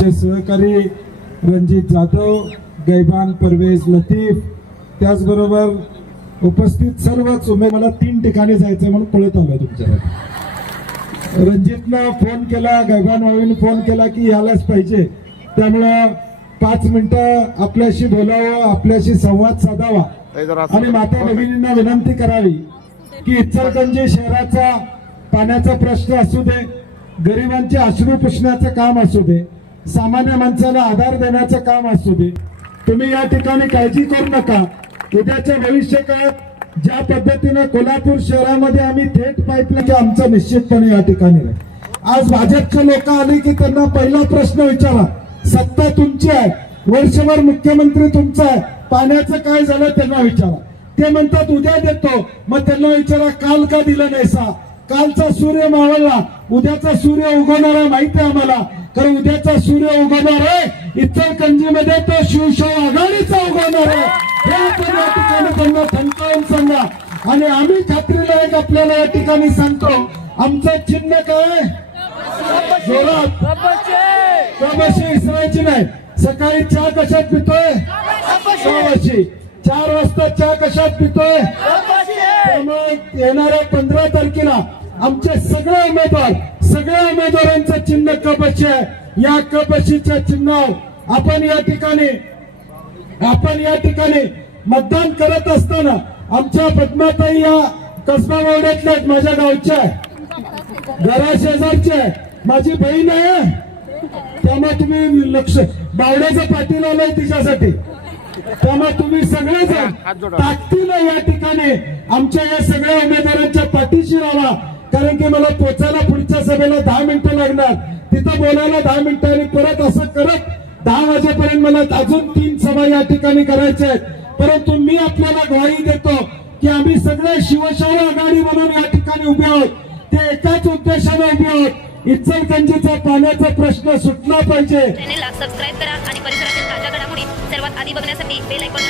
सहकारी रणजित जाधव, गैबान परवेज लतीफ, त्याचबरोबर उपस्थित सर्वच मला 3 ठिकाणी जायचं म्हणून पळत आलो तुमच्याकडे। रणजितनं फोन केला, गैबान भाऊने फोन केला की यायलाच पाहिजे, त्यामुळं 5 मिनिटं आपल्याशी बोलावं, आपल्याशी संवाद साधावा आणि माता भगिनींना विनंती करावी की इचलकरंजी शहराचा पाण्याचा प्रश्न असू दे, गरिबांचे अश्रू पुसण्याचं काम असू दे, सामान्य माणसाला आधार देण्याचं काम असू दे, तुम्ही या ठिकाणी काळजी करू नका। उद्याच्या भविष्य काळात ज्या पद्धतीने कोल्हापूर शहरामध्ये आम्ही थेट पाईपलाईन आमचं निश्चितपणे या ठिकाणी आहे। आज भाजपचे लोक आले की त्यांना पहिला प्रश्न विचारा, सत्ता तुमची आहे, वर्षभर मुख्यमंत्री तुमचा आहे, पाण्याचं काय झालं त्यांना विचारा। ते म्हणतात उद्या देतो, मग त्यांना विचारा काल का दिलं नाही सा? कालचा सूर्य मावळला, उद्याचा सूर्य उगवणारा माहिती आहे आम्हाला, कारण उद्याचा सूर्य उगवणार आहे इचलकरंजीमध्ये तो शिवसेना आघाडीचा उगवणार आहे, हे आपण या ठिकाणी त्यांना ठणकावून सांगा। आणि आम्ही खात्रीला एक आपल्याला या ठिकाणी सांगतो, आमचं चिन्ह काय? जोरात कबशी इसरायची नाही। सकाळी चहा कशात पितोय? कबशी। 4 वाजता चहा कशात पितोय? त्यामुळे येणाऱ्या 15 तारखेला आमचे सगळे उमेदवारांचं चिन्ह कबशी आहे। या कबशीच्या चिन्हावर आपण या ठिकाणी मतदान करत असताना आमच्या पद्माताई या कसबा वाड्यातल्या माझ्या गावच्या घरा शेजारच्या माझी बहीण आहे, त्यामुळे तुम्ही लक्ष बावड्याचं पाटील आलंय तिच्यासाठी, त्यामुळे तुम्ही सगळेजण ताकदीने या ठिकाणी आमच्या या सगळ्या उमेदवारांच्या पाठीशी राहा, कारण की मला पोचायला पुढच्या सभेला 10 मिनिटं लागणार, तिथं बोलायला 10 मिनिटं आणि परत असं करत 10 वाजेपर्यंत मला अजून 3 सभा या ठिकाणी करायच्या आहेत। परंतु मी आपल्याला ग्वाही देतो की आम्ही सगळे शिवसेना आघाडी म्हणून या ठिकाणी उभे आहोत, ते एकाच उद्देशाने उभे आहोत, इचलकरंजीचा पाण्याचा प्रश्न सुटला पाहिजे। चॅनेलला सबस्क्राइब करा आणि परिसरातील ताज्या घडामोडी सर्वात आधी बघण्यासाठी बेल आयकॉन